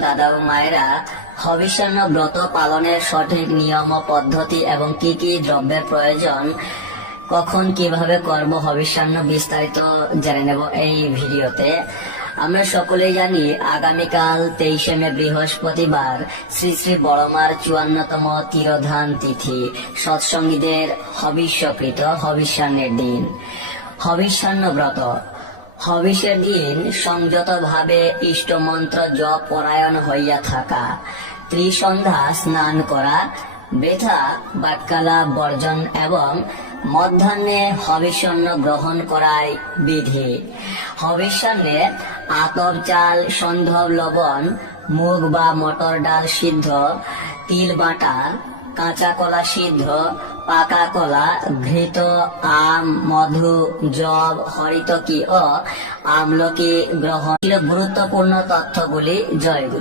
দাদা ও মায়েরা, হবিষ্যান্ন ব্রত পালনের সঠিক নিয়ম ও পদ্ধতি এবং কি কি দ্রব্যের প্রয়োজন, কখন কিভাবে করব হবিষ্যান্ন বিস্তারিত জেনে নেব এই ভিডিওতে। আমরা সকলেই জানি আগামীকাল 23শে মে বৃহস্পতিবার শ্রী শ্রী বড়মার 54তম তিরোধান তিথি, সৎসঙ্গীদের হবিষ্যকৃত হবিষ্যান্নের দিন। হবিষ্যান্ন ব্রত, হবিষের দিন সংযতভাবে ইষ্টমন্ত্র জপ পরায়ণ হইয়া থাকা, ত্রিসন্ধ্যা স্নান করা, বৃথা বাক্যালাপ বর্জন এবং মধ্যাহ্নে হবিষ্যান্ন গ্রহণ করাই বিধি। হবিষ্যান্নে আতপ চাল, সন্ধব লবণ, মুগ বা মটর ডাল সিদ্ধ, তিল বাটা, কাঁচা কলা সিদ্ধ, পাকা কলা, ঘৃত, আম, মধু, জব, হরিতকি ও আমলকি গ্রহণ। গুরুত্বপূর্ণ তথ্যগুলি। জয় গুরু।